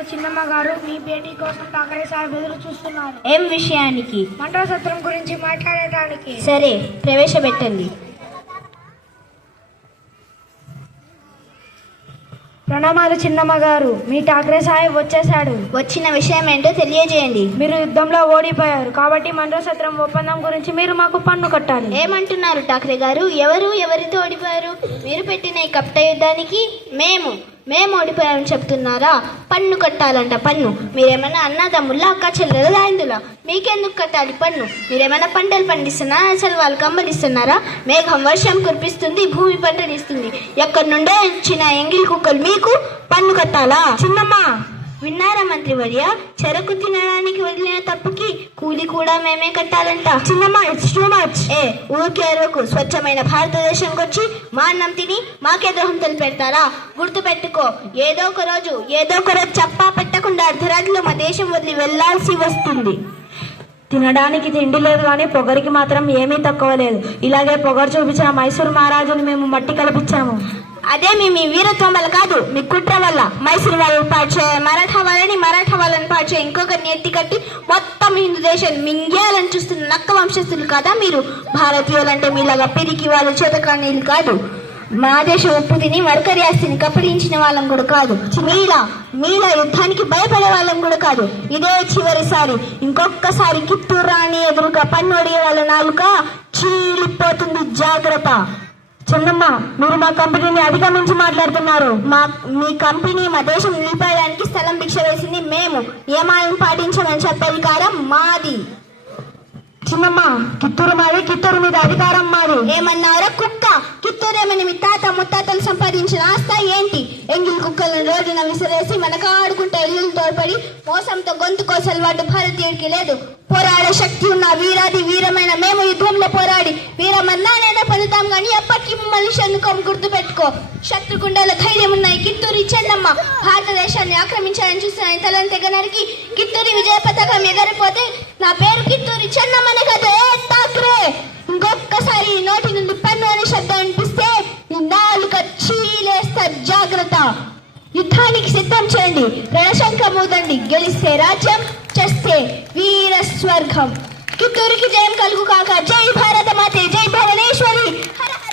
ప్రణామాలు చిన్నమ్మ గారు. మీ భేటీ కోసం ఠాకరే సాహెబ్ ఎదురు చూస్తున్నారు. ఏం విషయానికి? మండల సత్రం గురించి మాట్లాడటానికి. సరే, ప్రవేశపెట్టండి. ప్రణామాలు చిన్నమ్మ గారు. మీ ఠాకరే సాహెబ్ వచ్చేశాడు. వచ్చిన విషయం ఏంటో తెలియజేయండి. మీరు యుద్ధంలో ఓడిపోయారు కాబట్టి మండల సత్రం ఒప్పందం గురించి మీరు మాకు పన్ను కట్టాలి. ఏమంటున్నారు ఠాకరే గారు? ఎవరితో ఓడిపోయారు? మీరు పెట్టిన ఈ కప్ట యుద్ధానికి మేము ఓడిపోయామని చెప్తున్నారా? పన్ను కట్టాలంట. పన్ను మీరేమైనా అన్నదమ్ముల్లా, అక్క చెల్లెల రాయిందులా? మీకెందుకు కట్టాలి పన్ను? మీరేమైనా పంటలు పండిస్తున్నారా? అసలు వాళ్ళకి అమ్మలిస్తున్నారా? మేఘం వర్షం కురిపిస్తుంది, భూమి పంటలు ఇస్తుంది. ఎక్కడి నుండో వచ్చిన ఎంగిల్ కుక్కలు మీకు పన్ను కట్టాలా? చిన్నమ్మ, విన్నారా మంత్రివర్య? చెరకు తినడానికి వదిలిన తప్పుకి కూలి కూడా మేమే కట్టాలంట. చిన్నమ్మ, ఇట్స్ టూ మచ్. ఊరికే ఎరుకు స్వచ్ఛమైన భారతదేశంకి వచ్చి మా అన్నం తిని మాకే ద్రోహం తెలిపెడతారా? గుర్తు పెట్టుకో, ఏదో ఒక రోజు చప్పా పెట్టకుండా అర్ధరాత్రిలో మా దేశం వదిలి వెళ్లాల్సి వస్తుంది. తినడానికి తిండి లేదు కానీ పొగరికి మాత్రం ఏమీ తక్కువ లేదు. ఇలాగే పొగరు చూపించిన మైసూరు మహారాజుని మేము మట్టి కల్పించాము. అదే మీ వీరత్వం వల్ల కాదు, మీ కుట్ర వల్ల. మైసూరు వాళ్ళని పాడ్చే, మరాఠా వాళ్ళని పాడ్చే, ఇంకొకరిని ఎత్తి కట్టి మొత్తం హిందూ దేశాన్ని మింగేయాలని చూస్తున్న నక్క వంశస్థులు కదా మీరు. భారతీయులంటే మీలాగా పిరికి వాళ్ళు చేతకానీళ్ళు కాదు. మా దేశ ఉప్పు తిని మరకరి ఆస్తిని కప్పడించిన వాళ్ళం కూడా కాదు. మీలా యుద్ధానికి భయపడే వాళ్ళం కూడా కాదు. ఇదే చివరిసారి. ఇంకొకసారి కిత్తూరు రాణి ఎదురుగా పన్ను అడిగే వాళ్ళ నాలుక చీలిపోతుంది, జాగ్రత్త. చిన్నమ్మ, మీరు మా కంపెనీని అధిగమించి మాట్లాడుతున్నారు. మీ కంపెనీ మా దేశం నిలిపేయడానికి స్థలం భిక్ష వేసింది మేము. నియమాలను పాటించమని చెప్పే అధికారం మాది. చిన్నమ్మ, కిత్తూరు మాది, కిత్తూరు మీద అధికారం మాది. ఏమన్నారా కుక్క? కిత్తూరు ఏమని మీ తాత ముత్తాతలు సంపాదించిన ఆస్తా ఏంటి? ఎంగిల్ కుక్కలను రోడ్డున విసిరేసి మనకు ఆడుకుంటే ఇల్లు తోడ్పడి మోసంతో గొంతు కోసలవాడు భారతీయుడికి లేదు. పోరాడే శక్తి ఉన్న వీరమైన మేము యుద్ధంలో పోరాడి వీరమన్నానేదో పొందుతాం కానీ ఎప్పటికీ మనిషి ఎందుకో గుర్తు పెట్టుకో. శత్రుకుండల ధైర్యం ఉన్నాయి. కిత్తూరు చెన్నమ్మ భారతదేశాన్ని ఆక్రమించాలని చూసిన తలని తెగనరికి కిత్తూరి విజయ పతాకం ఎగరిపోతే నా పేరు కిత్తూరి చెన్నమ్మనే కదా. ఠాకరే, ఇంకొకసారి నోటి నుండి పన్ను అనే శబ్దం అనిపిస్తే నాలుక చీలేస్తా, జాగ్రత్త. యుద్ధానికి సిద్ధం చేయండి, రణశంఖం ఊదండి. గెలిస్తే రాజ్యం, చేస్తే వీర స్వర్గం. కిత్తూరుకి జయం కలుగు కాక. జై భారత మాతే, జై భువనేశ్వరి. హర హర.